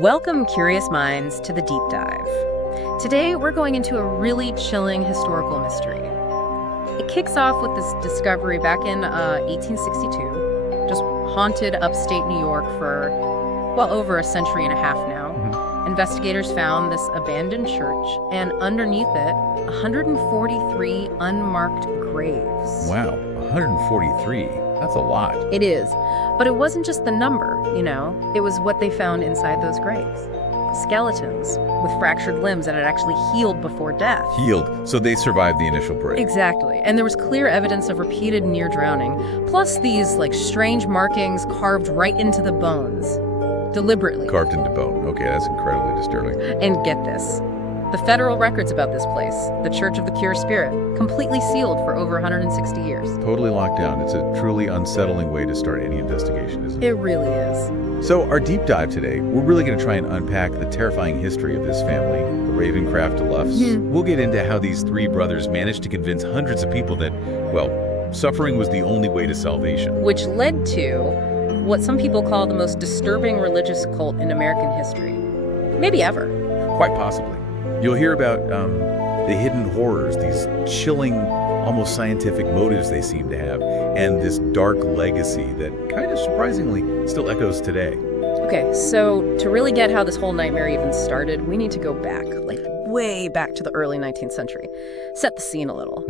Welcome, curious minds, to the deep dive. Today, we're going into a really chilling historical mystery. It kicks off with this discovery back in 1862, just haunted upstate New York for, well, over a century and a half now. Investigators found this abandoned church, and underneath it, 143 unmarked graves. Wow, 143. That's a lot. It is. But it wasn't just the number, it was what they found inside those graves. Skeletons with fractured limbs that had actually healed before death. Healed, so they survived the initial break. Exactly. And there was clear evidence of repeated near drowning, plus these strange markings carved right into the bones. Deliberately. Carved into bone. Okay, that's incredibly disturbing. And get this. The federal records about this place, the Church of the Pure Spirit, completely sealed for over 160 years. Totally locked down. It's a truly unsettling way to start any investigation, isn't it? It really is. So our deep dive today, we're really going to try and unpack the terrifying history of this family, the Ravencroft Luffs. We'll get into how these three brothers managed to convince hundreds of people that, well, suffering was the only way to salvation. Which led to what some people call the most disturbing religious cult in American history. Maybe ever. Quite possibly. You'll hear about the hidden horrors, these chilling, almost scientific motives they seem to have, and this dark legacy that kind of surprisingly still echoes today. Okay, so to really get how this whole nightmare even started, we need to go back, way back to the early 19th century. Set the scene a little.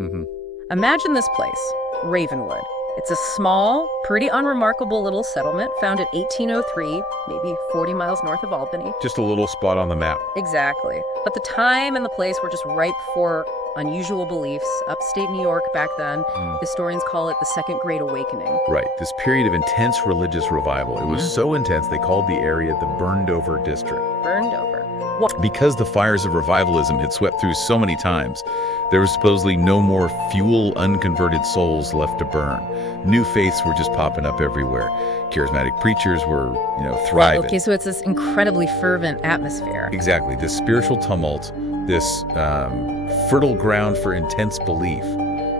Imagine this place, Ravenwood. It's a small, pretty unremarkable little settlement found in 1803, maybe 40 miles north of Albany. Just a little spot on the map. Exactly. But the time and the place were just ripe for unusual beliefs. Upstate New York back then, historians call it the Second Great Awakening. Right, this period of intense religious revival. It was so intense they called the area the burned-over district. Burned over. Because the fires of revivalism had swept through so many times, there was supposedly no more fuel unconverted souls left to burn. New faiths were just popping up everywhere. Charismatic preachers were, thriving. Okay, so it's this incredibly fervent atmosphere. Exactly, this spiritual tumult, this fertile ground for intense belief.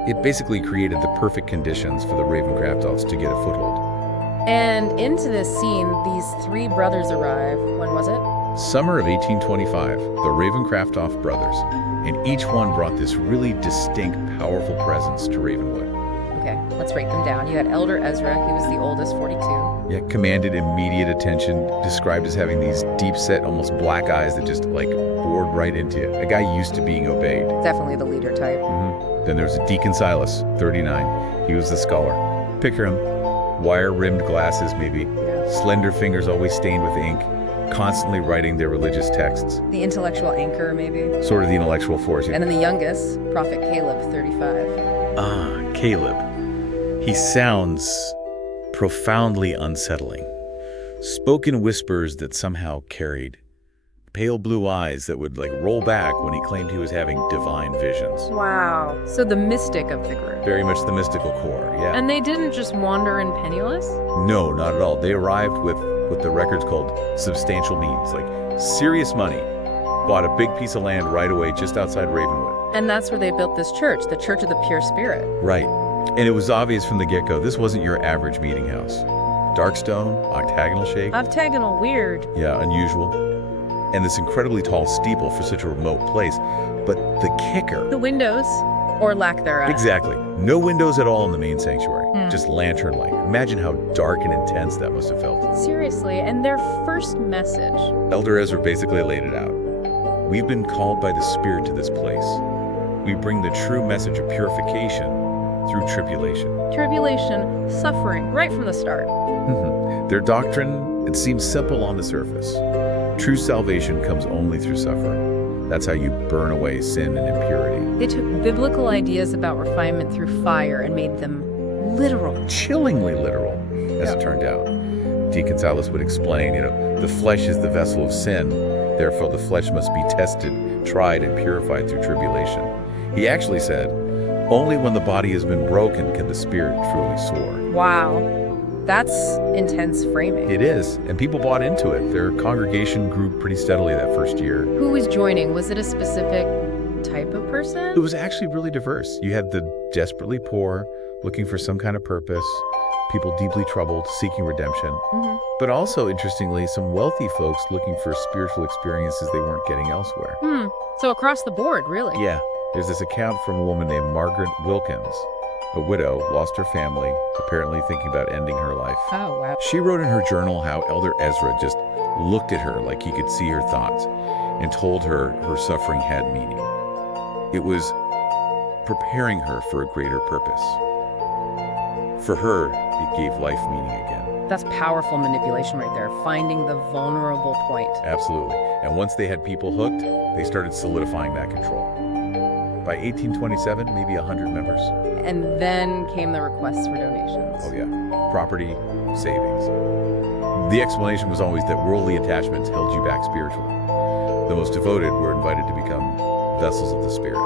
It basically created the perfect conditions for the Ravencrofts to get a foothold. And into this scene, these three brothers arrive. When was it? Summer of 1825, the Ravencroft brothers, and each one brought this really distinct, powerful presence to Ravenwood. Okay, let's break them down. You had Elder Ezra, he was the oldest, 42. Yeah, commanded immediate attention, described as having these deep-set, almost black eyes that just, bored right into you. A guy used to being obeyed. Definitely the leader type. Then there was a Deacon Silas, 39. He was the scholar. Picture him. Wire-rimmed glasses, maybe. Yeah. Slender fingers always stained with ink. Constantly writing their religious texts. The intellectual anchor, maybe. Sort of the intellectual force. And then the youngest, Prophet Caleb, 35. Caleb. He sounds profoundly unsettling. Spoken whispers that somehow carried. Pale blue eyes that would roll back when he claimed he was having divine visions. Wow. So the mystic of the group. Very much the mystical core, yeah. And they didn't just wander in penniless? No, not at all. They arrived with what the records called substantial means, serious money. Bought a big piece of land right away just outside Ravenwood. And that's where they built this church, the Church of the Pure Spirit. Right. And it was obvious from the get-go, this wasn't your average meeting house. Dark stone, octagonal shape. Octagonal, weird. Yeah, unusual. And this incredibly tall steeple for such a remote place. But the kicker... The windows, or lack thereof. Exactly. No windows at all in the main sanctuary. Just lantern light. Imagine how dark and intense that must have felt. Seriously, and their first message. Elder Ezra basically laid it out. We've been called by the Spirit to this place. We bring the true message of purification through tribulation. Tribulation, suffering, right from the start. Their doctrine, it seems simple on the surface. True salvation comes only through suffering. That's how you burn away sin and impurity. They took biblical ideas about refinement through fire and made them literal. Chillingly literal, as it turned out. Deacon Silas would explain, the flesh is the vessel of sin, therefore the flesh must be tested, tried, and purified through tribulation. He actually said, only when the body has been broken can the spirit truly soar. Wow. That's intense framing. It is, and people bought into it. Their congregation grew pretty steadily that first year. Who was joining? Was it a specific type of person? It was actually really diverse. You had the desperately poor, looking for some kind of purpose, people deeply troubled, seeking redemption. Mm-hmm. But also, interestingly, some wealthy folks looking for spiritual experiences they weren't getting elsewhere. So across the board, really. Yeah, there's this account from a woman named Margaret Wilkins, a widow, lost her family, apparently thinking about ending her life. Oh, wow. She wrote in her journal how Elder Ezra just looked at her like he could see her thoughts and told her her suffering had meaning. It was preparing her for a greater purpose. For her, it gave life meaning again. That's powerful manipulation right there, finding the vulnerable point. Absolutely. And once they had people hooked, they started solidifying that control. By 1827, maybe 100 members. And then came the requests for donations. Oh yeah, property, savings. The explanation was always that worldly attachments held you back spiritually. The most devoted were invited to become vessels of the Spirit.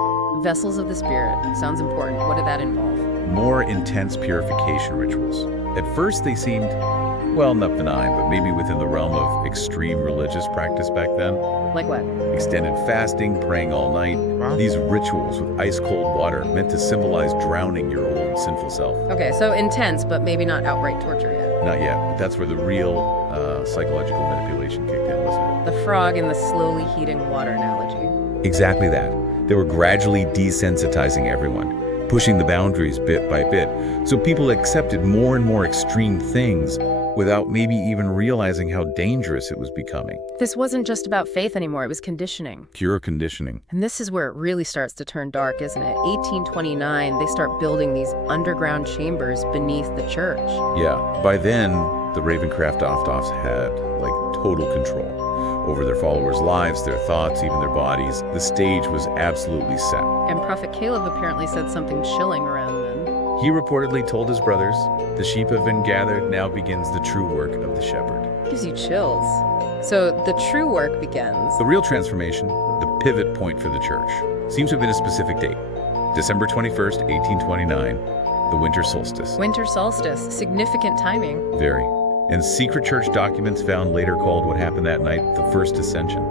Vessels of the Spirit. Sounds important. What did that involve? More intense purification rituals. At first they seemed, well, not benign, but maybe within the realm of extreme religious practice back then. Like what? Extended fasting, praying all night. These rituals with ice-cold water meant to symbolize drowning your old sinful self. Okay, so intense, but maybe not outright torture yet. Not yet, but that's where the real psychological manipulation kicked in, wasn't The frog in the slowly heating water analogy. it? Exactly that. They were gradually desensitizing everyone, pushing the boundaries bit by bit, so people accepted more and more extreme things without maybe even realizing how dangerous it was becoming. This wasn't just about faith anymore, it was conditioning. Pure conditioning. And this is where it really starts to turn dark, isn't it? 1829, they start building these underground chambers beneath the church. Yeah, by then, the Ravencroft offs had, total control over their followers' lives, their thoughts, even their bodies. The stage was absolutely set. And Prophet Caleb apparently said something chilling around then. He reportedly told his brothers, "The sheep have been gathered, now begins the true work of the shepherd." Gives you chills. So the true work begins. The real transformation, the pivot point for the church, seems to have been a specific date. December 21st, 1829, the winter solstice. Winter solstice, significant timing. Very. And secret church documents found later called what happened that night the First Ascension.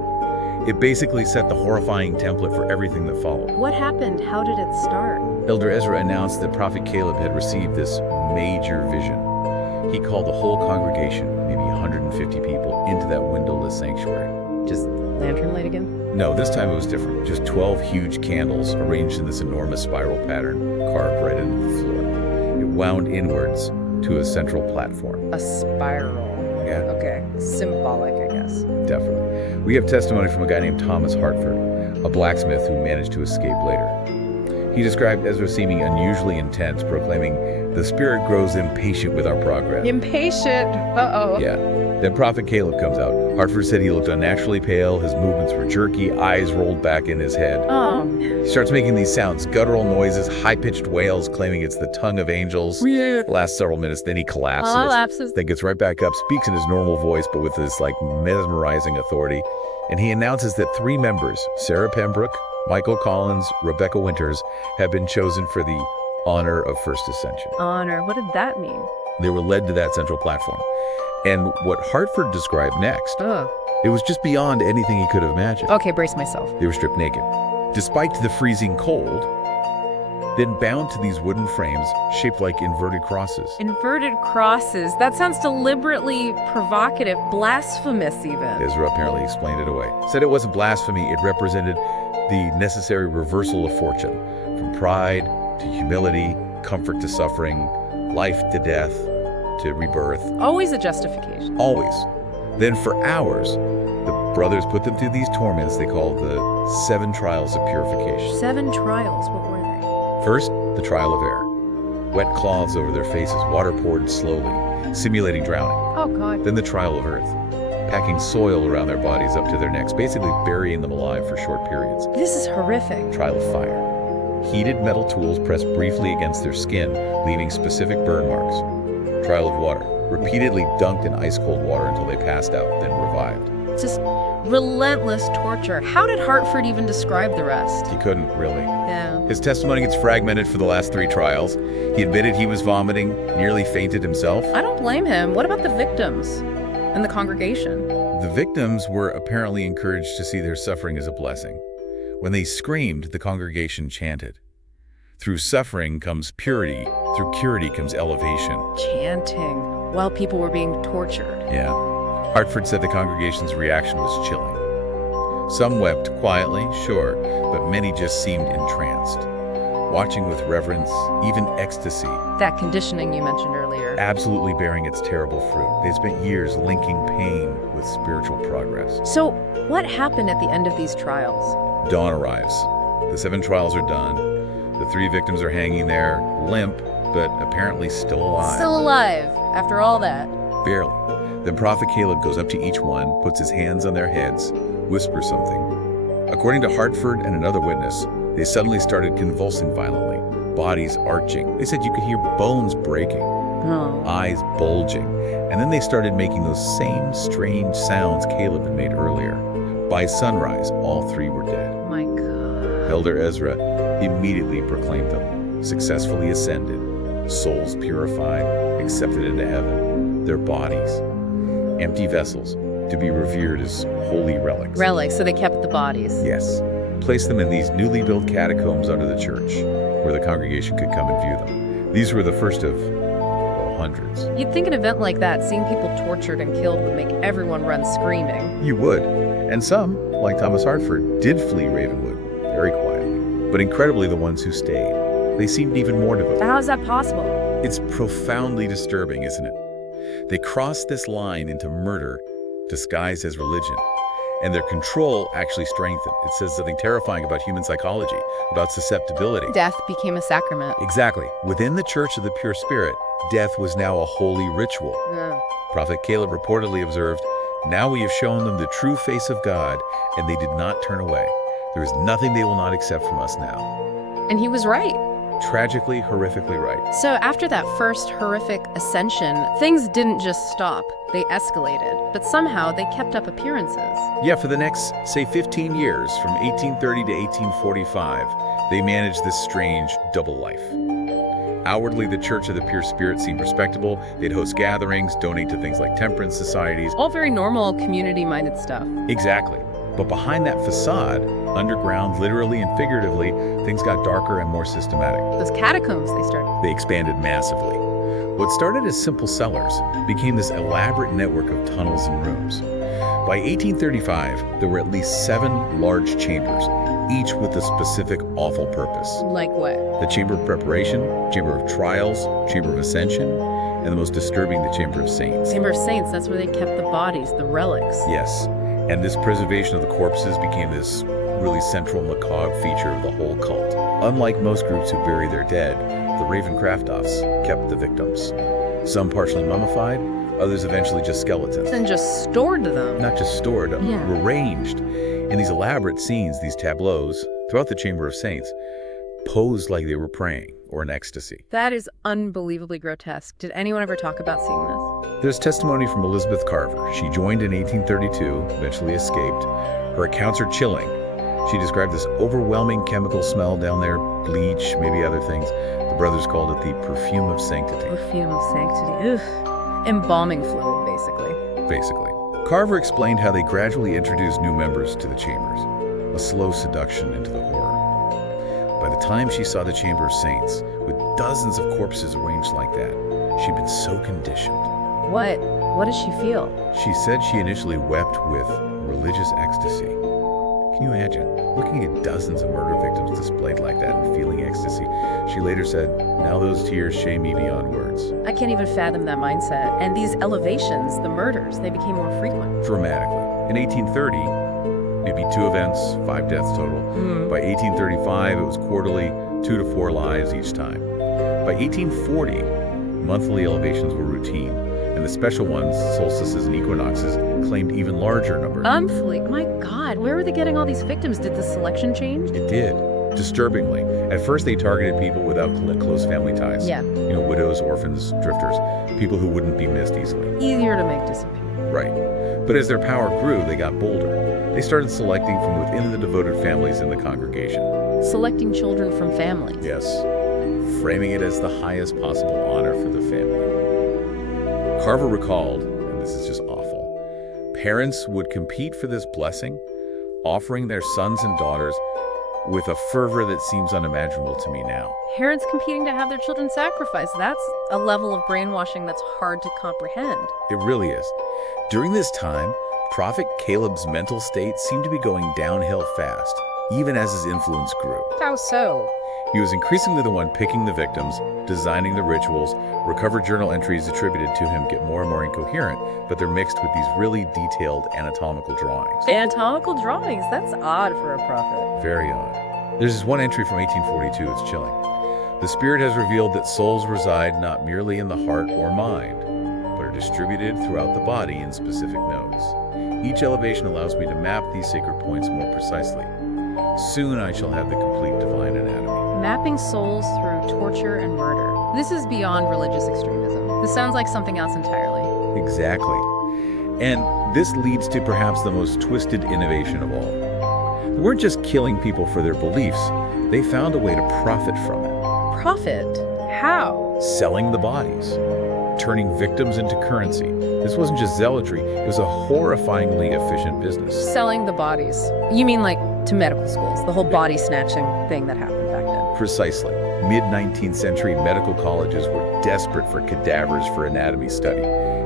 It basically set the horrifying template for everything that followed. What happened? How did it start? Elder Ezra announced that Prophet Caleb had received this major vision. He called the whole congregation, maybe 150 people, into that windowless sanctuary. Just lantern light again? No, this time it was different. Just 12 huge candles arranged in this enormous spiral pattern, carved right into the floor. It wound inwards to a central platform. A spiral. Yeah. Okay, symbolic, I guess. Definitely. We have testimony from a guy named Thomas Hartford, a blacksmith who managed to escape later. He described Ezra seeming unusually intense, proclaiming, "The Spirit grows impatient with our progress." Impatient. Uh-oh. Yeah. Then Prophet Caleb comes out. Hartford said he looked unnaturally pale, his movements were jerky, eyes rolled back in his head. Oh. He starts making these sounds, guttural noises, high-pitched wails, claiming it's the tongue of angels. Yeah. Lasts several minutes, then he collapses. Collapses. Then gets right back up, speaks in his normal voice, but with this mesmerizing authority. And he announces that 3 members, Sarah Pembroke, Michael Collins, Rebecca Winters, have been chosen for the honor of First Ascension. Honor. What did that mean? They were led to that central platform. And what Hartford described next, Ugh. it was just beyond anything he could have imagined. Okay, brace myself. They were stripped naked. Despite the freezing cold, then bound to these wooden frames shaped like inverted crosses. Inverted crosses. That sounds deliberately provocative, blasphemous even. Ezra apparently explained it away. Said it wasn't blasphemy, it represented the necessary reversal of fortune, from pride to humility, comfort to suffering, life to death to rebirth. Always a justification. Always. Then for hours, the brothers put them through these torments they called the 7 trials of purification. 7 trials. What were they? First, the trial of air. Wet cloths over their faces, water poured slowly, simulating drowning. Oh, God. Then the trial of earth, packing soil around their bodies up to their necks, basically burying them alive for short periods. This is horrific. Trial of fire. Heated metal tools pressed briefly against their skin, leaving specific burn marks. Trial of water. Repeatedly dunked in ice-cold water until they passed out, then revived. Just relentless torture. How did Hartford even describe the rest? He couldn't, really. Yeah. His testimony gets fragmented for the last 3 trials. He admitted he was vomiting, nearly fainted himself. I don't blame him. What about the victims and the congregation? The victims were apparently encouraged to see their suffering as a blessing. When they screamed, the congregation chanted. Through suffering comes purity. Through purity comes elevation. Chanting while people were being tortured. Yeah. Hartford said the congregation's reaction was chilling. Some wept quietly, sure, but many just seemed entranced, watching with reverence, even ecstasy. That conditioning you mentioned earlier. Absolutely bearing its terrible fruit. They spent years linking pain with spiritual progress. So, what happened at the end of these trials? Dawn arrives. The 7 trials are done. The 3 victims are hanging there, limp, but apparently still alive. Still alive, after all that. Barely. Then Prophet Caleb goes up to each one, puts his hands on their heads, whispers something. According to Hartford and another witness, they suddenly started convulsing violently, bodies arching. They said you could hear bones breaking, eyes bulging, and then they started making those same strange sounds Caleb had made earlier. By sunrise, all 3 were dead. Oh my God. Elder Ezra immediately proclaimed them, successfully ascended, souls purified, accepted into heaven, their bodies, empty vessels, to be revered as holy relics. Relics, so they kept the bodies. Yes. Placed them in these newly built catacombs under the church, where the congregation could come and view them. These were the first of, well, hundreds. You'd think an event like that, seeing people tortured and killed, would make everyone run screaming. You would. And some, like Thomas Hartford, did flee Ravenwood, very quietly. But incredibly, the ones who stayed, they seemed even more devoted. How is that possible? It's profoundly disturbing, isn't it? They crossed this line into murder, disguised as religion. And their control actually strengthened. It says something terrifying about human psychology, about susceptibility. Death became a sacrament. Exactly. Within the Church of the Pure Spirit, death was now a holy ritual. Prophet Caleb reportedly observed, "Now we have shown them the true face of God, and they did not turn away. There is nothing they will not accept from us now." And he was right. Tragically, horrifically right. So after that first horrific ascension, things didn't just stop. They escalated, but somehow they kept up appearances. Yeah, for the next, say, 15 years, from 1830 to 1845, they managed this strange double life. Outwardly, the Church of the Pure Spirit seemed respectable. They'd host gatherings, donate to things like temperance societies. All very normal, community-minded stuff. Exactly. But behind that facade, underground, literally and figuratively, things got darker and more systematic. Those catacombs they started. They expanded massively. What started as simple cellars became this elaborate network of tunnels and rooms. By 1835, there were at least 7 large chambers, each with a specific awful purpose. Like what? The Chamber of Preparation, Chamber of Trials, Chamber of Ascension, and the most disturbing, the Chamber of Saints. Chamber of Saints, that's where they kept the bodies, the relics. Yes, and this preservation of the corpses became this really central macabre feature of the whole cult. Unlike most groups who bury their dead, the Ravencrofts kept the victims. Some partially mummified, others eventually just skeletons. And just stored them. Not just stored, arranged. In these elaborate scenes, these tableaus, throughout the Chamber of Saints, posed like they were praying or in ecstasy. That is unbelievably grotesque. Did anyone ever talk about seeing this? There's testimony from Elizabeth Carver. She joined in 1832, eventually escaped. Her accounts are chilling. She described this overwhelming chemical smell down there, bleach, maybe other things. The brothers called it the perfume of sanctity. Perfume of sanctity. Ugh. Embalming fluid, basically. Carver explained how they gradually introduced new members to the chambers, a slow seduction into the horror. By the time she saw the Chamber of Saints, with dozens of corpses arranged like that, she'd been so conditioned. What? What did she feel? She said she initially wept with religious ecstasy. Can you imagine? Looking at dozens of murder victims displayed like that and feeling ecstasy. She later said, "Now those tears shame me beyond words." I can't even fathom that mindset. And these elevations, the murders, they became more frequent. Dramatically. In 1830, maybe 2 events, 5 deaths total. By 1835, it was quarterly, 2 to 4 lives each time. By 1840, monthly elevations were routine, and the special ones, solstices and equinoxes, claimed even larger numbers. My God, where were they getting all these victims? Did the selection change? It did, disturbingly. At first, they targeted people without close family ties. Yeah. Widows, orphans, drifters, people who wouldn't be missed easily. Easier to make disappear. Right. But as their power grew, they got bolder. They started selecting from within the devoted families in the congregation. Selecting children from families. Yes. Framing it as the highest possible honor for the family. Carver recalled, and this is just awful, parents would compete for this blessing, offering their sons and daughters with a fervor that seems unimaginable to me now. Parents competing to have their children sacrificed. That's a level of brainwashing that's hard to comprehend. It really is. During this time, Prophet Caleb's mental state seemed to be going downhill fast, even as his influence grew. How so? He was increasingly the one picking the victims, designing the rituals. Recovered journal entries attributed to him get more and more incoherent, but they're mixed with these really detailed anatomical drawings. Anatomical drawings? That's odd for a prophet. Very odd. There's this one entry from 1842 that's chilling. The Spirit has revealed that souls reside not merely in the heart or mind, but are distributed throughout the body in specific nodes. Each elevation allows me to map these sacred points more precisely. Soon I shall have the complete divine anatomy. Mapping souls through torture and murder. This is beyond religious extremism. This sounds like something else entirely. Exactly. And this leads to perhaps the most twisted innovation of all. They weren't just killing people for their beliefs, they found a way to profit from it. Profit? How? Selling the bodies, turning victims into currency. This wasn't just zealotry, it was a horrifyingly efficient business. Selling the bodies. You mean like to medical schools, the whole body snatching thing that happened back then? Precisely. Mid-19th century medical colleges were desperate for cadavers for anatomy study.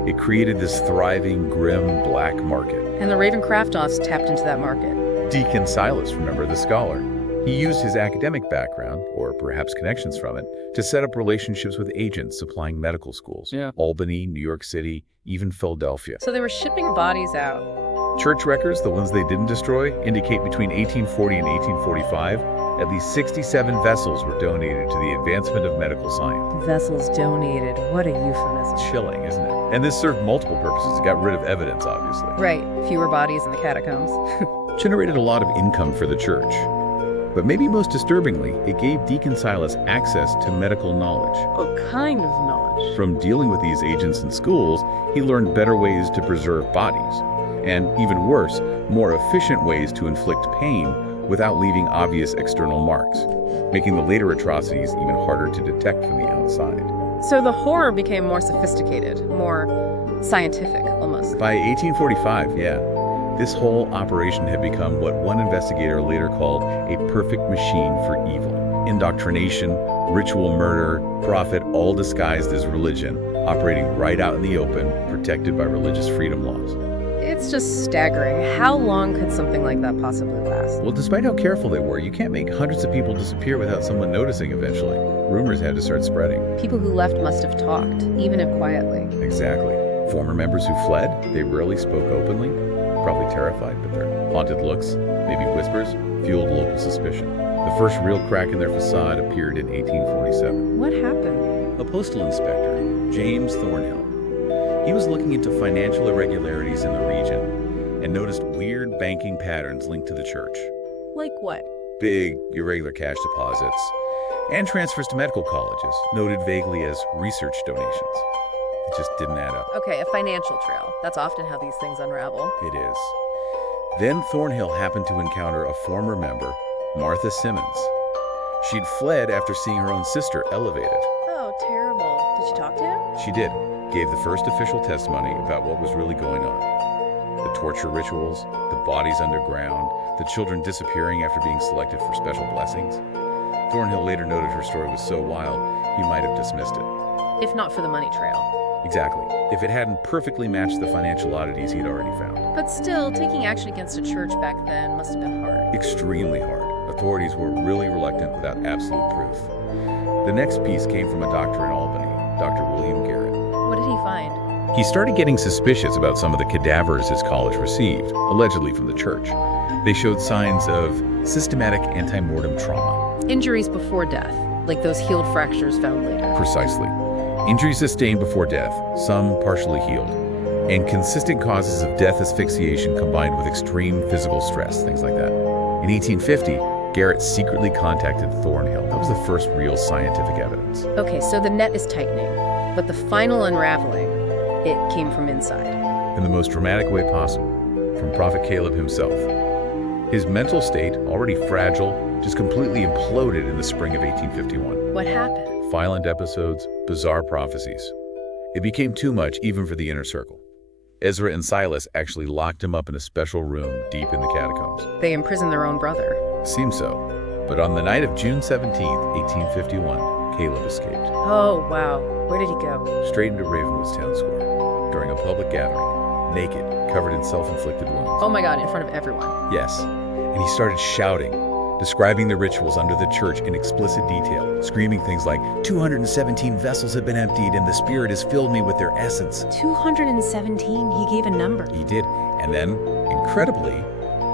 It created this thriving, grim, black market. And the Ravencrofts tapped into that market. Deacon Silas, remember, the scholar. He used his academic background, or perhaps connections from it, to set up relationships with agents supplying medical schools. Albany, New York City, even Philadelphia. So they were shipping bodies out. Church records, the ones they didn't destroy, indicate between 1840 and 1845, at least 67 vessels were donated to the advancement of medical science. Vessels donated. What a euphemism. Chilling, isn't it? And this served multiple purposes. It got rid of evidence, obviously. Right. Fewer bodies in the catacombs. Generated a lot of income for the church. But maybe most disturbingly, it gave Deacon Silas access to medical knowledge. What kind of knowledge? From dealing with these agents in schools, he learned better ways to preserve bodies. And even worse, more efficient ways to inflict pain without leaving obvious external marks, making the later atrocities even harder to detect from the outside. So the horror became more sophisticated, more scientific, almost. By 1845, yeah. This whole operation had become what one investigator later called a perfect machine for evil. Indoctrination, ritual murder, profit, all disguised as religion, operating right out in the open, protected by religious freedom laws. It's just staggering. How long could something like that possibly last? Well, despite how careful they were, you can't make hundreds of people disappear without someone noticing eventually. Rumors had to start spreading. People who left must have talked, even if quietly. Exactly. Former members who fled, they rarely spoke openly. Probably terrified, but their haunted looks, maybe whispers, fueled local suspicion. The first real crack in their facade appeared in 1847. What happened? A postal inspector, James Thornhill. He was looking into financial irregularities in the region and noticed weird banking patterns linked to the church. Like what? Big, irregular cash deposits and transfers to medical colleges, noted vaguely as research donations. It just didn't add up. Okay, a financial trail. That's often how these things unravel. It is. Then Thornhill happened to encounter a former member, Martha Simmons. She'd fled after seeing her own sister elevated. Oh, terrible. Did she talk to him? She did. Gave the first official testimony about what was really going on. The torture rituals, the bodies underground, the children disappearing after being selected for special blessings. Thornhill later noted her story was so wild, he might have dismissed it. If not for the money trail. Exactly. If it hadn't perfectly matched the financial oddities he'd already found. But still, taking action against a church back then must have been hard. Extremely hard. Authorities were really reluctant without absolute proof. The next piece came from a doctor in Albany, Dr. William Garrett. What did he find? He started getting suspicious about some of the cadavers his college received, allegedly from the church. They showed signs of systematic anti-mortem trauma. Injuries before death, like those healed fractures found later. Precisely. Injuries sustained before death, some partially healed, and consistent causes of death asphyxiation combined with extreme physical stress, things like that. In 1850, Garrett secretly contacted Thornhill. That was the first real scientific evidence. Okay, so the net is tightening, but the final unraveling, it came from inside. In the most dramatic way possible, from Prophet Caleb himself. His mental state, already fragile, just completely imploded in the spring of 1851. What happened? Violent episodes, bizarre prophecies. It became too much even for the inner circle. Ezra and Silas actually locked him up in a special room deep in the catacombs. They imprisoned their own brother. Seems so. But on the night of June 17th, 1851, Caleb escaped. Oh, wow. Where did he go? Straight into Ravenwood's town square, during a public gathering, naked, covered in self-inflicted wounds. Oh my God, in front of everyone. Yes, and he started shouting, describing the rituals under the church in explicit detail, screaming things like, 217 vessels have been emptied and the Spirit has filled me with their essence. 217, he gave a number. He did, and then, incredibly,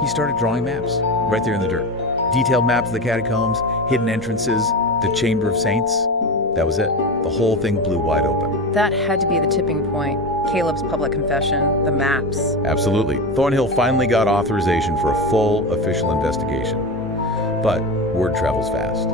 he started drawing maps, right there in the dirt. Detailed maps of the catacombs, hidden entrances, the Chamber of Saints. That was it. The whole thing blew wide open. That had to be the tipping point. Caleb's public confession, the maps. Absolutely. Thornhill finally got authorization for a full official investigation. But word travels fast.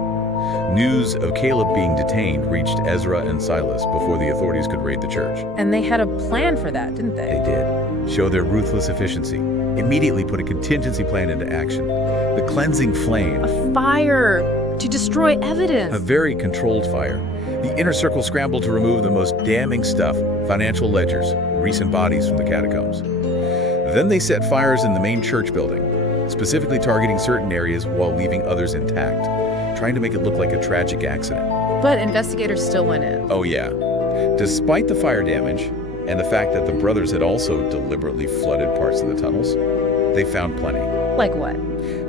News of Caleb being detained reached Ezra and Silas before the authorities could raid the church. And they had a plan for that, didn't they? They did. Show their ruthless efficiency. Immediately put a contingency plan into action. The cleansing flame. A fire to destroy evidence. A very controlled fire. The inner circle scrambled to remove the most damning stuff, financial ledgers, recent bodies from the catacombs. Then they set fires in the main church building, specifically targeting certain areas while leaving others intact, trying to make it look like a tragic accident. But investigators still went in. Oh yeah. Despite the fire damage, and the fact that the brothers had also deliberately flooded parts of the tunnels, they found plenty. Like what?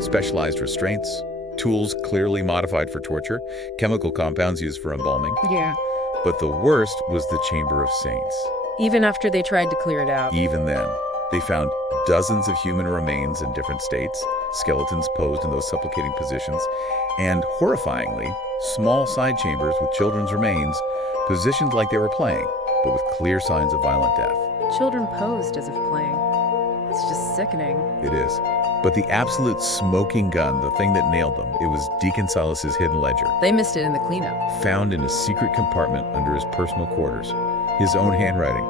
Specialized restraints, tools clearly modified for torture, chemical compounds used for embalming. Yeah. But the worst was the Chamber of Saints. Even after they tried to clear it out. Even then, they found dozens of human remains in different states, skeletons posed in those supplicating positions, and, horrifyingly, small side chambers with children's remains positioned like they were playing, but with clear signs of violent death. Children posed as if playing. It's just sickening. It is. But the absolute smoking gun, the thing that nailed them, it was Deacon Silas's hidden ledger. They missed it in the cleanup. Found in a secret compartment under his personal quarters. His own handwriting.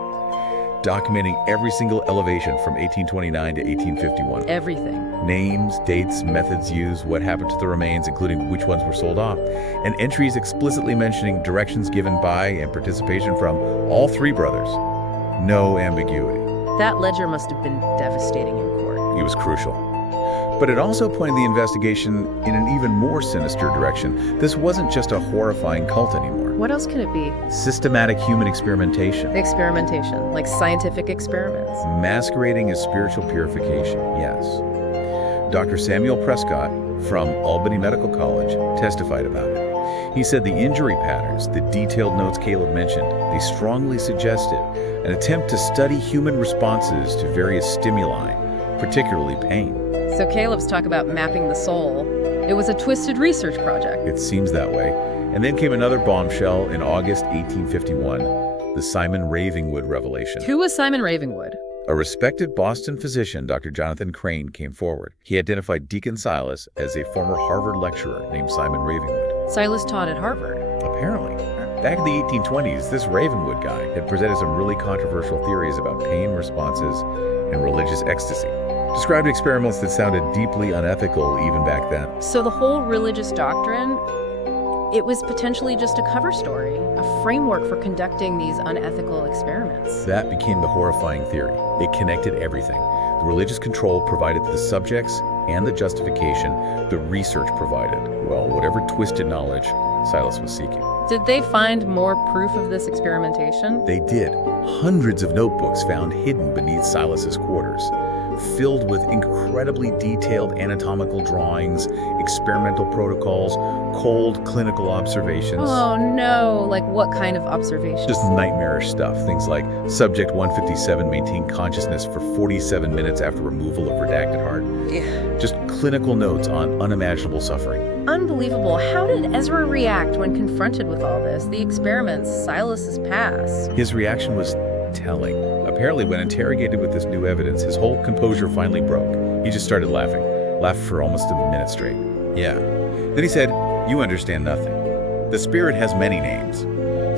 Documenting every single elevation from 1829 to 1851. Everything. Names, dates, methods used, what happened to the remains, including which ones were sold off, and entries explicitly mentioning directions given by and participation from all three brothers. No ambiguity. That ledger must have been devastating in court. It was crucial. But it also pointed the investigation in an even more sinister direction. This wasn't just a horrifying cult anymore. What else could it be? Systematic human experimentation. The experimentation, like scientific experiments. Masquerading as spiritual purification, yes. Dr. Samuel Prescott from Albany Medical College testified about it. He said the injury patterns, the detailed notes Caleb mentioned, they strongly suggested an attempt to study human responses to various stimuli, particularly pain. So Caleb's talk about mapping the soul, it was a twisted research project. It seems that way. And then came another bombshell in August 1851, the Simon Ravencroft revelation. Who was Simon Ravencroft? A respected Boston physician, Dr. Jonathan Crane, came forward. He identified Deacon Silas as a former Harvard lecturer named Simon Ravencroft. Silas taught at Harvard. Apparently. Back in the 1820s, this Ravencroft guy had presented some really controversial theories about pain responses and religious ecstasy. Described experiments that sounded deeply unethical even back then. So the whole religious doctrine, it was potentially just a cover story, a framework for conducting these unethical experiments. That became the horrifying theory. It connected everything. The religious control provided the subjects and the justification the research provided. Well, whatever twisted knowledge Silas was seeking. Did they find more proof of this experimentation? They did. Hundreds of notebooks found hidden beneath Silas's quarters, filled with incredibly detailed anatomical drawings, experimental protocols, cold clinical observations. Oh no, like what kind of observations? Just nightmarish stuff. Things like Subject 157 maintained consciousness for 47 minutes after removal of redacted heart. Yeah. Just clinical notes on unimaginable suffering. Unbelievable. How did Ezra react when confronted with all this? The experiments, Silas's past. His reaction was telling. Apparently, when interrogated with this new evidence, his whole composure finally broke. He just started laughing. Laughed for almost a minute straight. Yeah. Then he said, "You understand nothing. The Spirit has many names.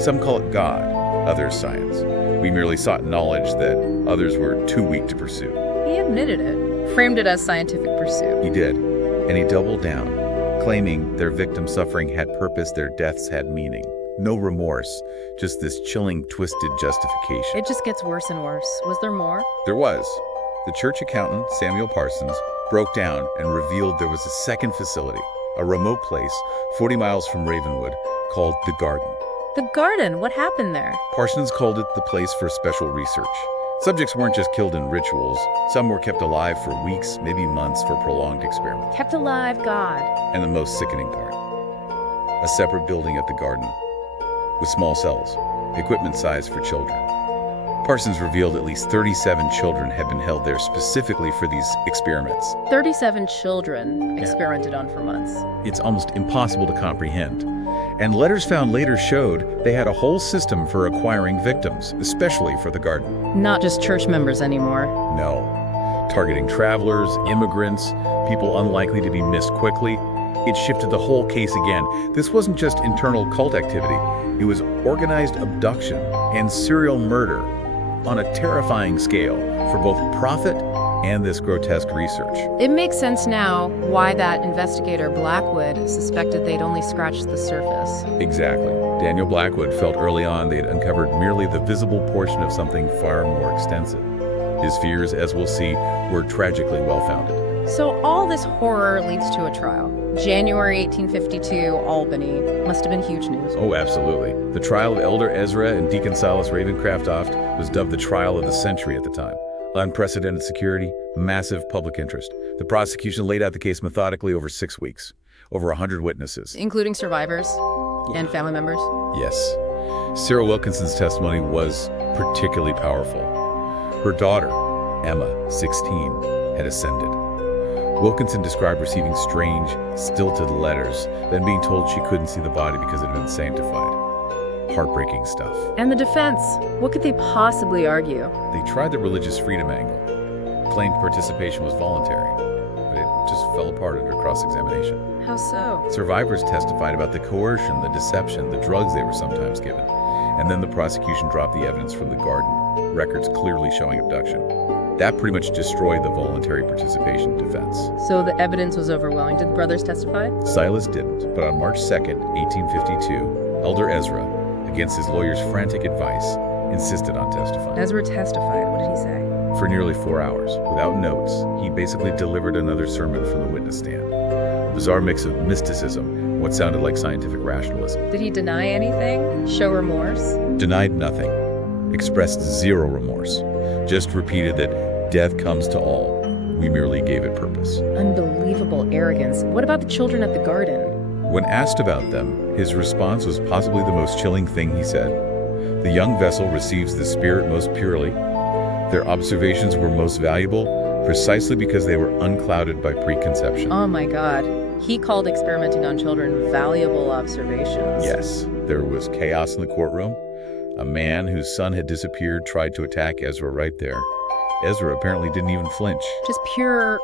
Some call it God, others science. We merely sought knowledge that others were too weak to pursue." He admitted it, framed it as scientific pursuit. He did. And he doubled down, claiming their victims' suffering had purpose, their deaths had meaning. No remorse, just this chilling, twisted justification. It just gets worse and worse. Was there more? There was. The church accountant, Samuel Parsons, broke down and revealed there was a second facility, a remote place 40 miles from Ravenwood called the Garden. The garden, what happened there? Parsons called it the place for special research. Subjects weren't just killed in rituals. Some were kept alive for weeks, maybe months, for prolonged experiments. Kept alive, God. And the most sickening part, a separate building at the Garden with small cells, equipment sized for children. Parsons revealed at least 37 children had been held there specifically for these experiments. 37 children experimented on for months. It's almost impossible to comprehend. And letters found later showed they had a whole system for acquiring victims, especially for the Garden. Not just church members anymore. No. Targeting travelers, immigrants, people unlikely to be missed quickly. It shifted the whole case again. This wasn't just internal cult activity. It was organized abduction and serial murder on a terrifying scale for both profit and this grotesque research. It makes sense now why that investigator Blackwood suspected they'd only scratched the surface. Exactly. Daniel Blackwood felt early on they'd uncovered merely the visible portion of something far more extensive. His fears, as we'll see, were tragically well-founded. So all this horror leads to a trial. January 1852, Albany. Must have been huge news. Oh, absolutely. The trial of Elder Ezra and Deacon Silas Ravencroft was dubbed the trial of the century at the time. Unprecedented security, massive public interest. The prosecution laid out the case methodically over 6 weeks. Over 100 witnesses. Including survivors and family members? Yes. Sarah Wilkinson's testimony was particularly powerful. Her daughter, Emma, 16, had ascended. Wilkinson described receiving strange, stilted letters, then being told she couldn't see the body because it had been sanctified. Heartbreaking stuff. And the defense? What could they possibly argue? They tried the religious freedom angle. Claimed participation was voluntary, but it just fell apart under cross-examination. How so? Survivors testified about the coercion, the deception, the drugs they were sometimes given. And then the prosecution dropped the evidence from the Garden, records clearly showing abduction. That pretty much destroyed the voluntary participation defense. So the evidence was overwhelming. Did the brothers testify? Silas didn't, but on March 2nd, 1852, Elder Ezra, against his lawyer's frantic advice, insisted on testifying. Ezra testified. What did he say? For nearly 4 hours, without notes, he basically delivered another sermon from the witness stand. A bizarre mix of mysticism and what sounded like scientific rationalism. Did he deny anything? Show remorse? Denied nothing. Expressed zero remorse. Just repeated that death comes to all. We merely gave it purpose. Unbelievable arrogance. What about the children at the Garden? When asked about them, his response was possibly the most chilling thing he said. The young vessel receives the Spirit most purely. Their observations were most valuable precisely because they were unclouded by preconception. Oh my God. He called experimenting on children valuable observations. Yes, there was chaos in the courtroom. A man whose son had disappeared tried to attack Ezra right there. Ezra apparently didn't even flinch. Just pure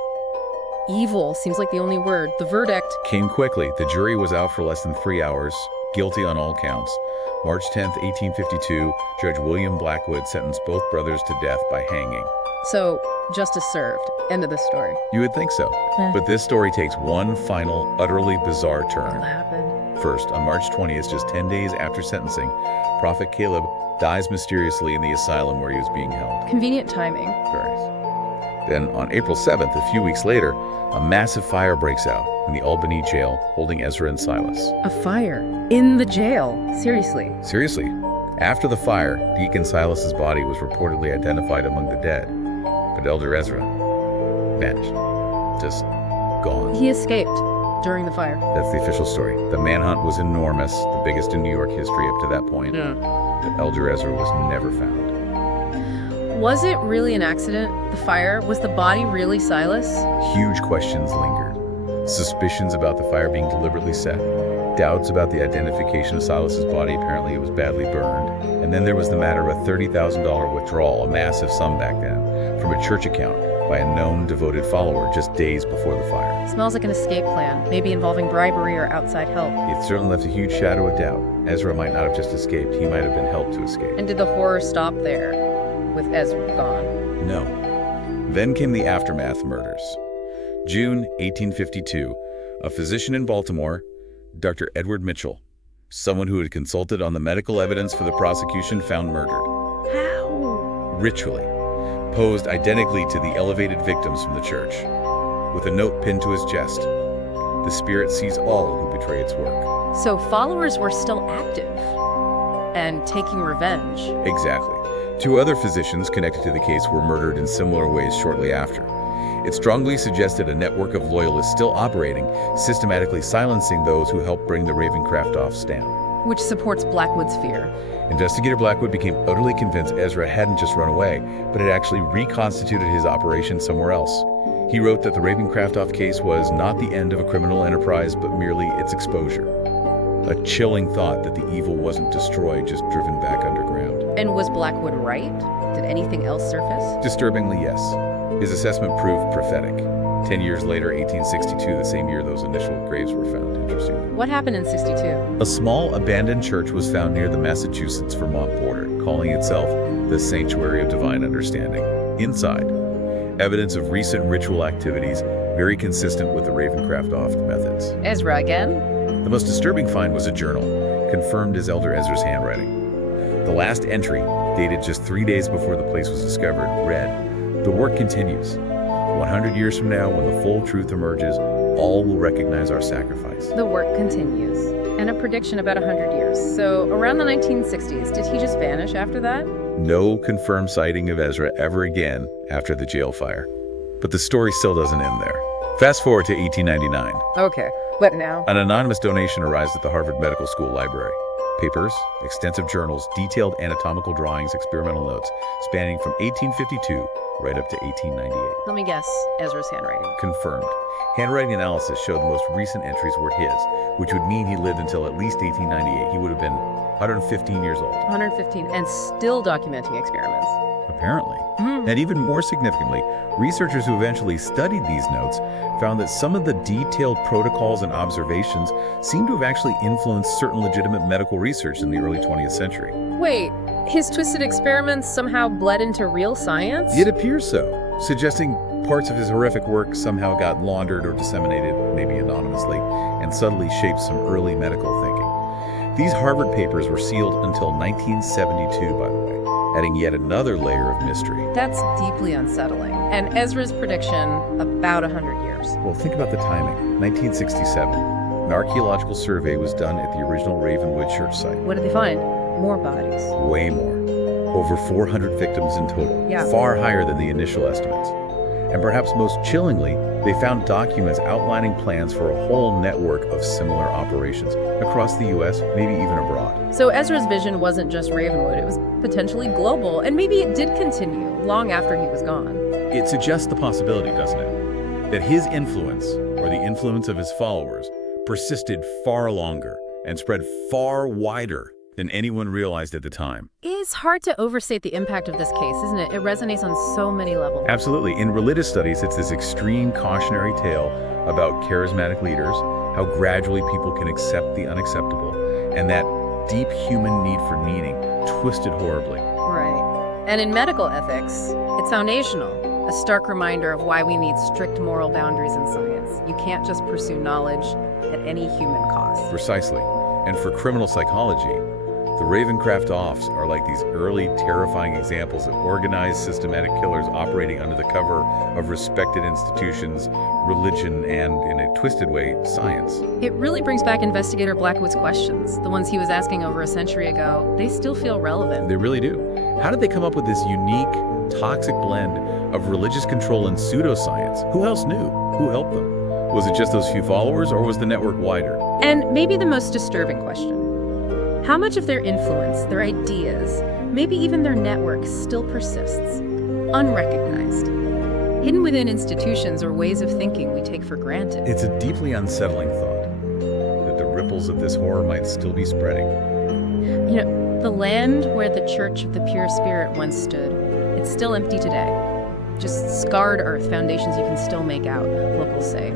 evil seems like the only word. The verdict Came quickly. The jury was out for less than 3 hours, guilty on all counts. March 10th, 1852, Judge William Blackwood sentenced both brothers to death by hanging. So, justice served. End of the story. You would think so. But this story takes one final, utterly bizarre What turn. happened? First, on March 20th, just 10 days after sentencing, Prophet Caleb dies mysteriously in the asylum where he was being held. Convenient timing. Then, on April 7th, a few weeks later, a massive fire breaks out in the Albany jail holding Ezra and Silas. A fire. In the jail. Seriously. Seriously. After the fire, Deacon Silas's body was reportedly identified among the dead. But Elder Ezra vanished. Just gone. He escaped during the fire. That's the official story. The manhunt was enormous, the biggest in New York history up to that point. But Elder Ezra was never found. Was it really an accident? The fire? Was the body really Silas? Huge questions lingered. Suspicions about the fire being deliberately set. Doubts about the identification of Silas's body. Apparently it was badly burned. And then there was the matter of a $30,000 withdrawal, a massive sum back then, from a church account by a known devoted follower just days before the fire. Smells like an escape plan, maybe involving bribery or outside help. It certainly left a huge shadow of doubt. Ezra might not have just escaped. He might have been helped to escape. And did the horror stop there, with Ezra gone? No. Then came the aftermath murders. June 1852, a physician in Baltimore, Dr. Edward Mitchell, someone who had consulted on the medical evidence for the prosecution, found murdered. How? Ritually. Posed identically to the elevated victims from the church. with a note pinned to his chest. The spirit sees all who betray its work. So followers were still active and taking revenge. Exactly. 2 other physicians connected to the case were murdered in similar ways shortly after. It strongly suggested a network of loyalists still operating, systematically silencing those who helped bring the Ravencroft down. Which supports Blackwood's fear. Investigator Blackwood became utterly convinced Ezra hadn't just run away, but had actually reconstituted his operation somewhere else. He wrote that the Ravencroft case was not the end of a criminal enterprise, but merely its exposure. A chilling thought that the evil wasn't destroyed, just driven back underground. And was Blackwood right? Did anything else surface? Disturbingly, yes. His assessment proved prophetic. 10 years later, 1862, the same year those initial graves were found. Interesting. What happened in 62? A small abandoned church was found near the Massachusetts-Vermont border, calling itself the Sanctuary of Divine Understanding. Inside, evidence of recent ritual activities, very consistent with the Ravencroft methods. Ezra again? The most disturbing find was a journal, confirmed as Elder Ezra's handwriting. The last entry, dated just 3 days before the place was discovered, read, "The work continues. 100 years from now, when the full truth emerges, all will recognize our sacrifice." The work continues. And a prediction about 100 years. So around the 1960s, did he just vanish after that? No confirmed sighting of Ezra ever again after the jail fire. But the story still doesn't end there. Fast forward to 1899. Okay, but now? An anonymous donation arrives at the Harvard Medical School library. Papers, extensive journals, detailed anatomical drawings, experimental notes, spanning from 1852 right up to 1898. Let me guess, Ezra's handwriting. Confirmed. Handwriting analysis showed the most recent entries were his, which would mean he lived until at least 1898. He would have been 115 years old. 115, and still documenting experiments. Apparently. And even more significantly, researchers who eventually studied these notes found that some of the detailed protocols and observations seem to have actually influenced certain legitimate medical research in the early 20th century. Wait, his twisted experiments somehow bled into real science? It appears so, suggesting parts of his horrific work somehow got laundered or disseminated, maybe anonymously, and subtly shaped some early medical thinking. These Harvard papers were sealed until 1972, by the way, adding yet another layer of mystery. That's deeply unsettling. And Ezra's prediction, about 100 years. Well, think about the timing. 1967. An archaeological survey was done at the original Ravenwood church site. What did they find? More bodies. Way more. Over 400 victims in total. Yeah. Far higher than the initial estimates. And perhaps most chillingly, they found documents outlining plans for a whole network of similar operations across the U.S., maybe even abroad. So Ezra's vision wasn't just Ravenwood, it was potentially global, and maybe it did continue long after he was gone. It suggests the possibility, doesn't it? That his influence, or the influence of his followers, persisted far longer and spread far wider than anyone realized at the time. It's hard to overstate the impact of this case, isn't it? It resonates on so many levels. Absolutely. In religious studies, it's this extreme cautionary tale about charismatic leaders, how gradually people can accept the unacceptable, and that deep human need for meaning, twisted horribly. Right. And in medical ethics, it's foundational, a stark reminder of why we need strict moral boundaries in science. You can't just pursue knowledge at any human cost. Precisely. And for criminal psychology, the Ravencroft offs are like these early, terrifying examples of organized, systematic killers operating under the cover of respected institutions, religion, and, in a twisted way, science. It really brings back Investigator Blackwood's questions, the ones he was asking over a century ago. They still feel relevant. They really do. How did they come up with this unique, toxic blend of religious control and pseudoscience? Who else knew? Who helped them? Was it just those few followers, or was the network wider? And maybe the most disturbing question. How much of their influence, their ideas, maybe even their network still persists, unrecognized, hidden within institutions or ways of thinking we take for granted? It's a deeply unsettling thought that the ripples of this horror might still be spreading. You know, the land where the Church of the Pure Spirit once stood, it's still empty today. Just scarred earth, foundations you can still make out, locals say.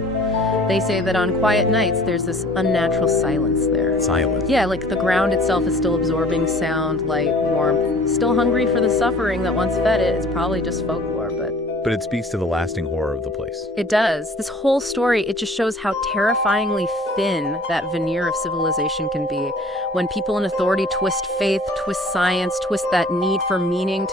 They say that on quiet nights, there's this unnatural silence there. Silence? Yeah, like the ground itself is still absorbing sound, light, warmth, still hungry for the suffering that once fed it. It's probably just folklore, But it speaks to the lasting horror of the place. It does. This whole story, it just shows how terrifyingly thin that veneer of civilization can be when people in authority twist faith, twist science, twist that need for meaning to